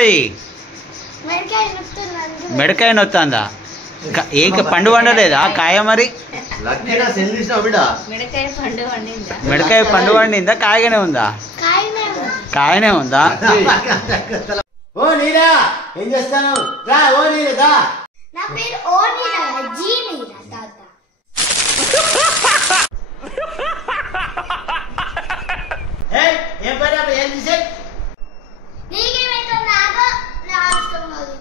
ఏమవుతుంది? మెడకాయ నొత్తందా? ఏక పండు వండలేదా కాయ? మరి మెడకాయ పండు వండిందా? కాయగానే ఉందా? కాయనే ఉందా? ఓ నీరా ఏం చేస్తాను? రా ఓ నీరా దా. నా పేరు ఓ నీరా జీ నీరా తాత. ఏయ్ ఏం పని అప్పుడు ఏం చేసే? నీకేమైతే నాకు రాష్ట్రం లేదు.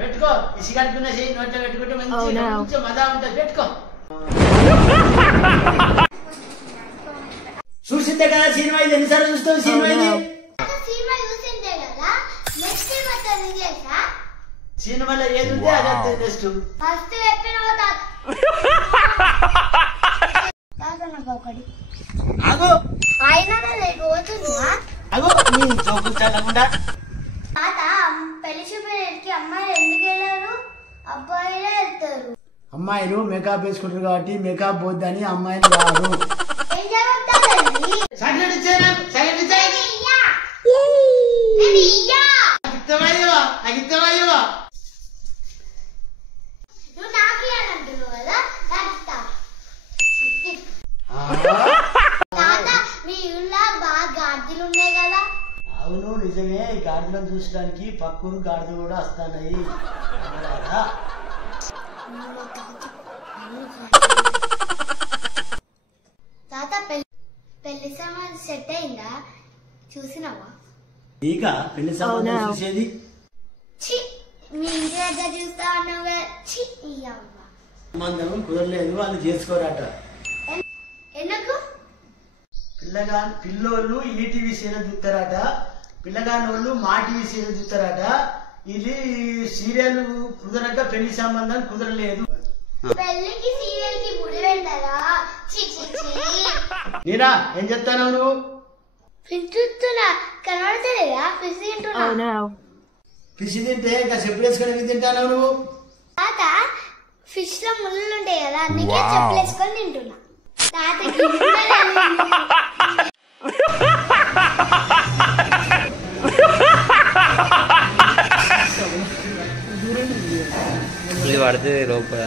పెట్టుకో ఈ సిగరెట్ పిన్న చేయి నోట్లో పెట్టుకుంటే మంచి మజా ఉంటుంది. పెట్టుకో. చూసిందే కదా సినిమా ఇది. ఎన్నిసార్లు చూస్తావు సినిమా ఇది? సినిమా చూసిందే కదా. నెక్స్ట్ మొత్తం చేసా. సినిమాలో ఏది ఉంటే అదే నెక్స్ట్. ఫస్ట్ చెప్పినావు తాత. తాత నాకు ఒకటి. ఆగు అయినా నేను పోతున్నా. ఆగు నీ జోకులు చల్లకుండా. తాత పెళ్లి చూపులకి అమ్మాయిలు ఎందుకు వెళ్ళారు? అబ్బాయిలే వెళ్తారు. అమ్మాయిలు మేకప్ వేసుకుంటారు కాబట్టి మేకప్ పోద్దని అమ్మాయిలు రాదు. ఏం జరుగుతుందండి? సైలెంట్ ఇచ్చాను. సైలెంట్ ఇచ్చాను. నువ్వు నాకు ఇవ్వాలంటున్నావు కదా. తాత మీ ఊళ్ళో బాగా గాడిదలు ఉన్నాయి కదా. అవును నిజమే. గాడిదలను చూసడానికి పక్కూరు గాడిదలు కూడా వస్తున్నాయి. తాత పెళ్లి సామాన్ సెట్ అయిందా? చూసినావా? ఇక పెళ్లి సంబంధం చూసేది చి మీ ఇంటి దగ్గర చూస్తా అన్నావే. చి అవ్వ సంబంధం కుదరలేదు. వాళ్ళు చేసుకోరట. ఎందుకు? పిల్లోళ్ళు ఈటీవీ సీరియల్ చూస్తారట. పిల్లగానోళ్ళు మా టీవీ సీరియల్ చూస్తారట. ఇది సీరియల్ కుదరక పెళ్లి సంబంధం కుదరలేదు. పెళ్లికి సీరియల్ కి గుడి వెళ్తారా? చి చి చి. నీరా ఏం చెప్తాను నువ్వు? ఫిష్ చూస్తున్నా కనబడతలేదా? ఫిష్ తింటున్నా. ఫిష్ తింటే ఇంకా చెప్పు వేసుకొని తింటాను నువ్వు? తాత ఫిష్ లో ముళ్ళు ఉంటాయి కదా, అందుకే చెప్పులేసుకొని తింటున్నా. తాతకి ఇది పడితే లోపల